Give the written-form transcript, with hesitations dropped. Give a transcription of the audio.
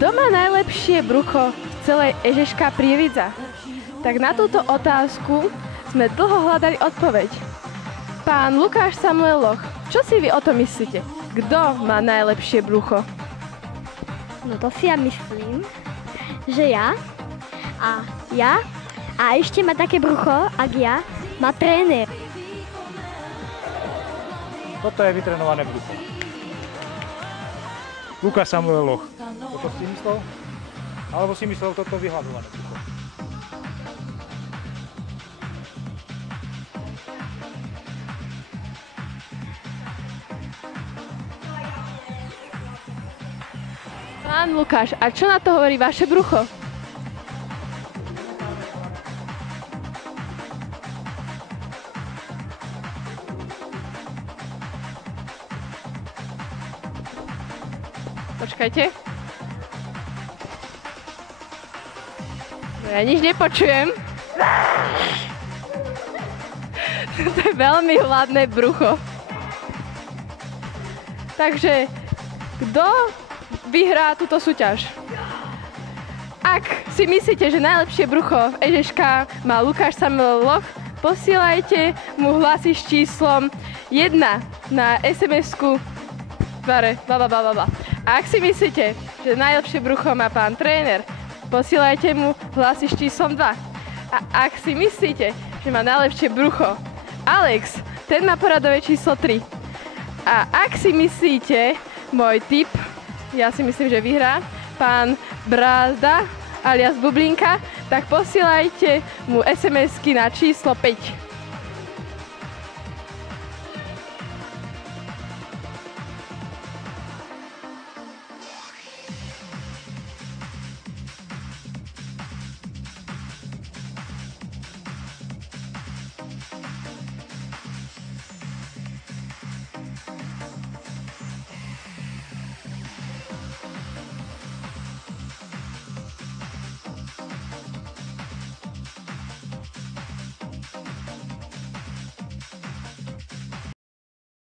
Kto má najlepšie brucho z celej Ežeška Prievidza? Tak na túto otázku sme dlho hľadali odpoveď. Pán Lukáš Samuel Loch, čo si vy o tom myslíte? Kto má najlepšie brucho? No to si ja myslím, že ja a ešte má také brucho, ak ja, má tréner. Toto je vytrenované brucho. Lukáš Samuel Loch. Toto si myslel? Alebo si myslel toto vyhľadované brucho? Pán Lukáš, a čo na to hovorí vaše brucho? Počkajte. No ja nič nepočujem. To je veľmi hladné brucho. Takže, kto vyhrá túto súťaž? Ak si myslíte, že najlepšie brucho Ežeška má Lukáš Samuel Loch, posielajte mu hlasy s číslom 1 na SMS-ku tvare blablabla. A ak si myslíte, že najlepšie brucho má pán tréner, posielajte mu hlasy s číslom 2. A ak si myslíte, že má najlepšie brucho Alex, ten má poradové číslo 3. A ak si myslíte, môj tip, ja si myslím, že vyhrá pán Brázda alias Bublinka, tak posielajte mu SMS-ky na číslo 5.